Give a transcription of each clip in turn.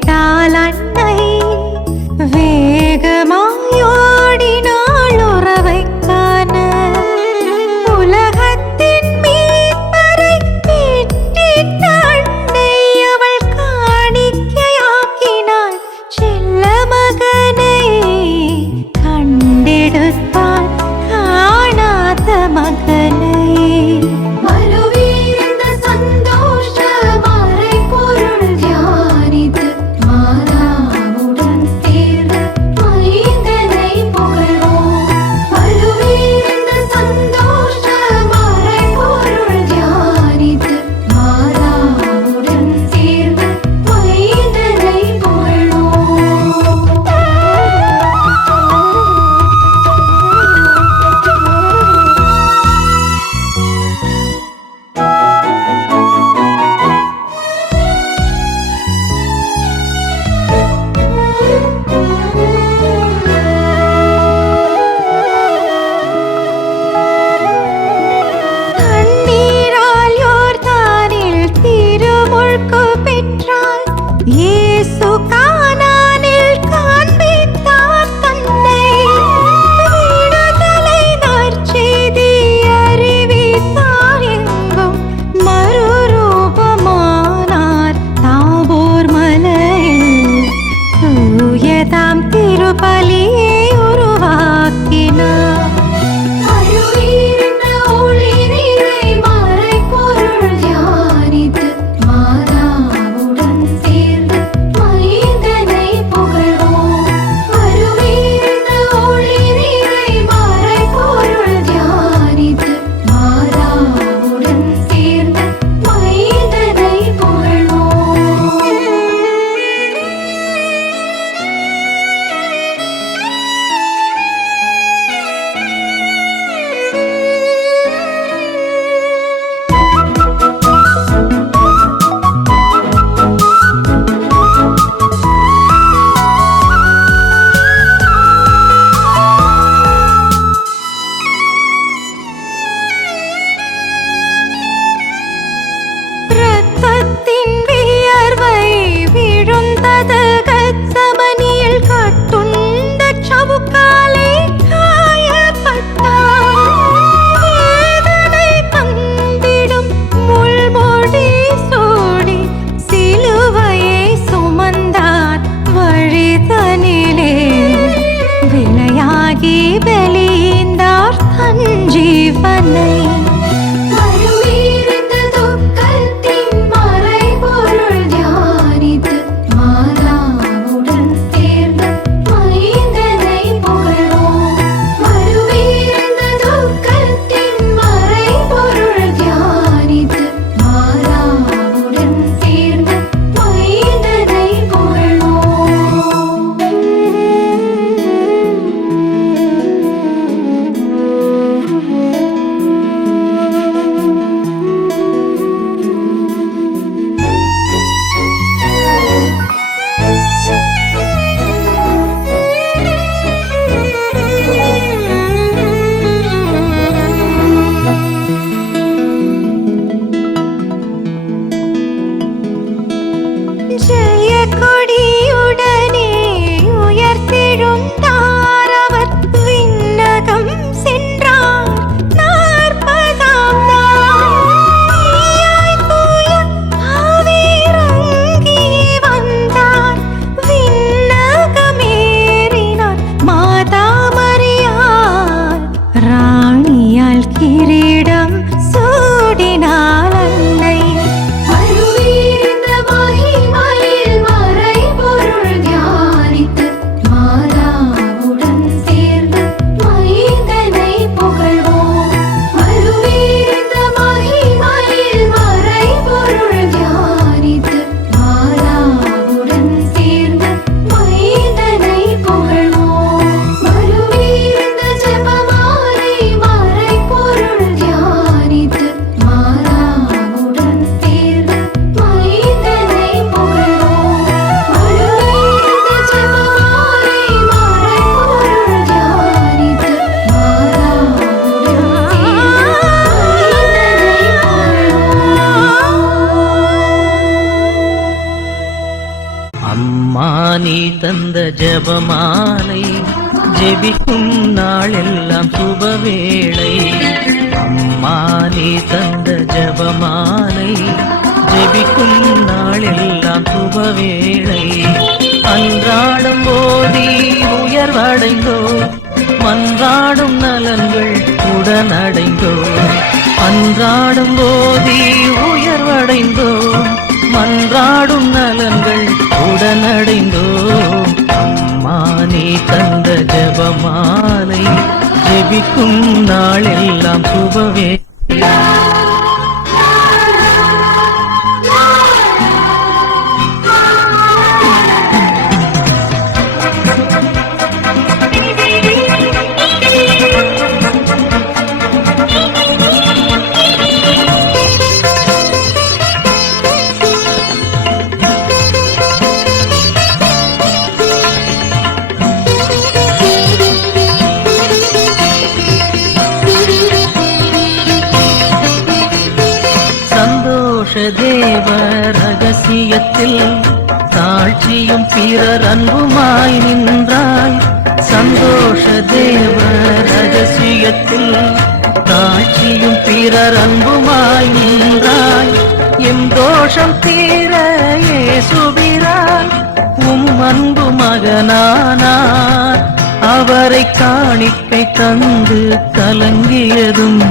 கேட்டால் அன்பு ஜபமாலை ஜெபிக்கும் நாளெல்லாம் சுபவேளை. அம்மா நீ தந்த ஜபமாலை ஜெபிக்கும் நாளெல்லாம் சுபவேளை. அன்றாடம் போதி உயர்வடைந்தோ மன்றாடும் நலன்கள் உடனடைந்தோ. அன்றாடும் போதி உயர்வடைந்தோ மன்றாடும் நலன்கள் உடனடைந்தோம் அம்மா நீ தந்த ஜெபமாலை ஜெபிக்கும் நாளெல்லாம் சுபவே. தேவ ரகசியத்தில் தாழ்ச்சியும் பிறர் அன்புமாய் நின்றாய். சந்தோஷ தேவ ரகசியத்தில் தாழ்ச்சியும் பிறர் அன்புமாய் நின்றாய். எம் தோஷம் தீர ஏசுபிரான் உம் அன்பு மகனானார். அவரை காணிக்கை தந்து கலங்கியதும்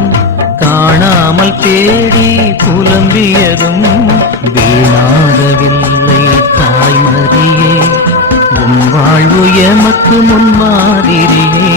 காணாமல் தேடி புலம்பியதும் வீணாகவில்லை தாய்மதியே உன் வாழ்வு எமக்கு முன்மாதிரியே.